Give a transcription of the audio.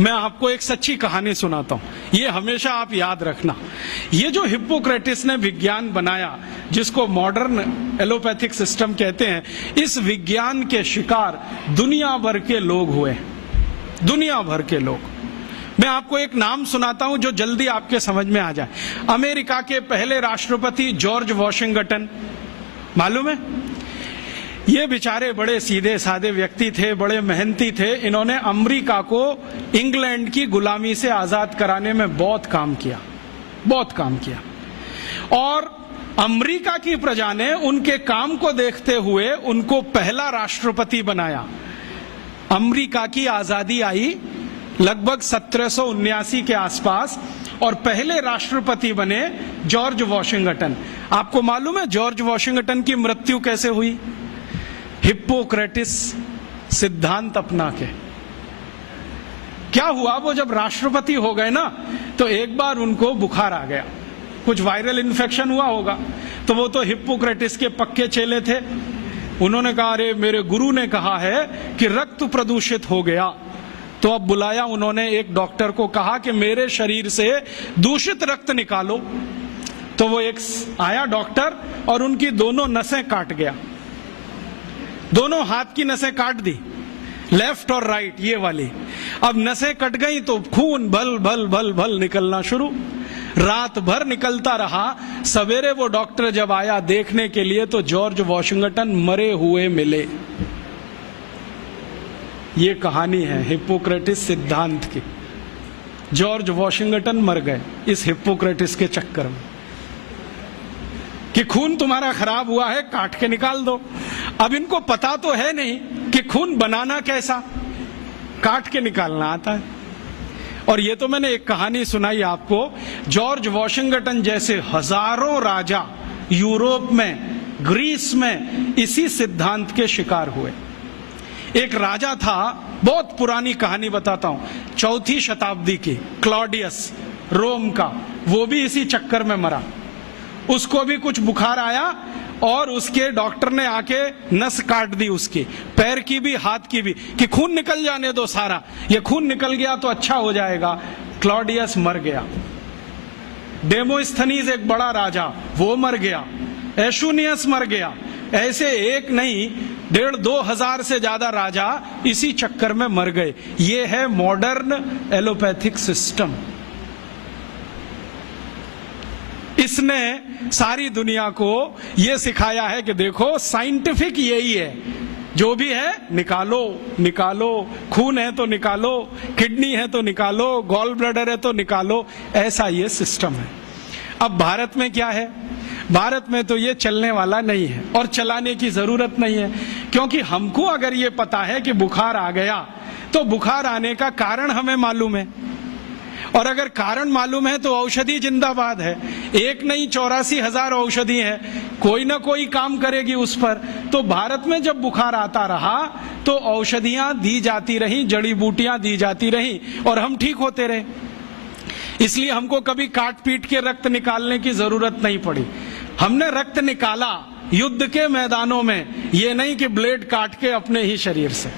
मैं आपको एक सच्ची कहानी सुनाता हूं, ये हमेशा आप याद रखना। ये जो हिप्पोक्रेटिस ने विज्ञान बनाया, जिसको मॉडर्न एलोपैथिक सिस्टम कहते हैं, इस विज्ञान के शिकार दुनिया भर के लोग हुए, दुनिया भर के लोग। मैं आपको एक नाम सुनाता हूं जो जल्दी आपके समझ में आ जाए। अमेरिका के पहले राष्ट्रपति जॉर्ज वॉशिंगटन, मालूम है? ये बेचारे बड़े सीधे साधे व्यक्ति थे, बड़े मेहनती थे। इन्होंने अमेरिका को इंग्लैंड की गुलामी से आजाद कराने में बहुत काम किया, बहुत काम किया। और अमेरिका की प्रजा ने उनके काम को देखते हुए उनको पहला राष्ट्रपति बनाया। अमेरिका की आजादी आई लगभग 1779 के आसपास और पहले राष्ट्रपति बने जॉर्ज वॉशिंगटन। आपको मालूम है जॉर्ज वॉशिंगटन की मृत्यु कैसे हुई? हिप्पोक्रेटिस सिद्धांत अपना के। क्या हुआ, वो जब राष्ट्रपति हो गए ना, तो एक बार उनको बुखार आ गया, कुछ वायरल इन्फेक्शन हुआ होगा। तो वो तो हिप्पोक्रेटिस के पक्के चेले थे। उन्होंने कहा, अरे मेरे गुरु ने कहा है कि रक्त प्रदूषित हो गया। तो अब बुलाया उन्होंने एक डॉक्टर को, कहा कि मेरे शरीर से दूषित रक्त निकालो। तो वो एक आया डॉक्टर और उनकी दोनों नसें काट गया, दोनों हाथ की नसें काट दी, लेफ्ट और राइट ये वाली। अब नसें कट गई तो खून भल भल भल भल निकलना शुरू, रात भर निकलता रहा। सवेरे वो डॉक्टर जब आया देखने के लिए तो जॉर्ज वॉशिंगटन मरे हुए मिले। ये कहानी है हिप्पोक्रेटिस सिद्धांत की। जॉर्ज वॉशिंगटन मर गए इस हिप्पोक्रेटिस के चक्कर में कि खून तुम्हारा खराब हुआ है, काट के निकाल दो। अब इनको पता तो है नहीं कि खून बनाना कैसा, काट के निकालना आता है। और ये तो मैंने एक कहानी सुनाई आपको। जॉर्ज वॉशिंगटन जैसे हजारों राजा यूरोप में, ग्रीस में इसी सिद्धांत के शिकार हुए। एक राजा था, बहुत पुरानी कहानी बताता हूं, 4वीं शताब्दी की, क्लॉडियस रोम का। वो भी इसी चक्कर में मरा। उसको भी कुछ बुखार आया और उसके डॉक्टर ने आके नस काट दी, उसकी पैर की भी हाथ की भी, कि खून निकल जाने दो सारा, ये खून निकल गया तो अच्छा हो जाएगा। क्लॉडियस मर गया। डेमोस्थनीज एक बड़ा राजा, वो मर गया। एशुनियस मर गया। ऐसे एक नहीं 1,500-2 हजार से ज्यादा राजा इसी चक्कर में मर गए। ये है मॉडर्न एलोपैथिक सिस्टम। इसने सारी दुनिया को यह सिखाया है कि देखो साइंटिफिक यही है, जो भी है निकालो निकालो, खून है तो निकालो, किडनी है तो निकालो, गॉल ब्लैडर है तो निकालो, ऐसा ये सिस्टम है। अब भारत में क्या है? भारत में तो ये चलने वाला नहीं है और चलाने की जरूरत नहीं है, क्योंकि हमको अगर ये पता है कि बुखार आ गया तो बुखार आने का कारण हमें मालूम है, और अगर कारण मालूम है तो औषधि जिंदाबाद है। एक नहीं 84,000 औषधि है, कोई ना कोई काम करेगी उस पर। तो भारत में जब बुखार आता रहा तो औषधियां दी जाती रही, जड़ी बूटियां दी जाती रही और हम ठीक होते रहे। इसलिए हमको कभी काट पीट के रक्त निकालने की जरूरत नहीं पड़ी। हमने रक्त निकाला युद्ध के मैदानों में, ये नहीं कि ब्लेड काट के अपने ही शरीर से।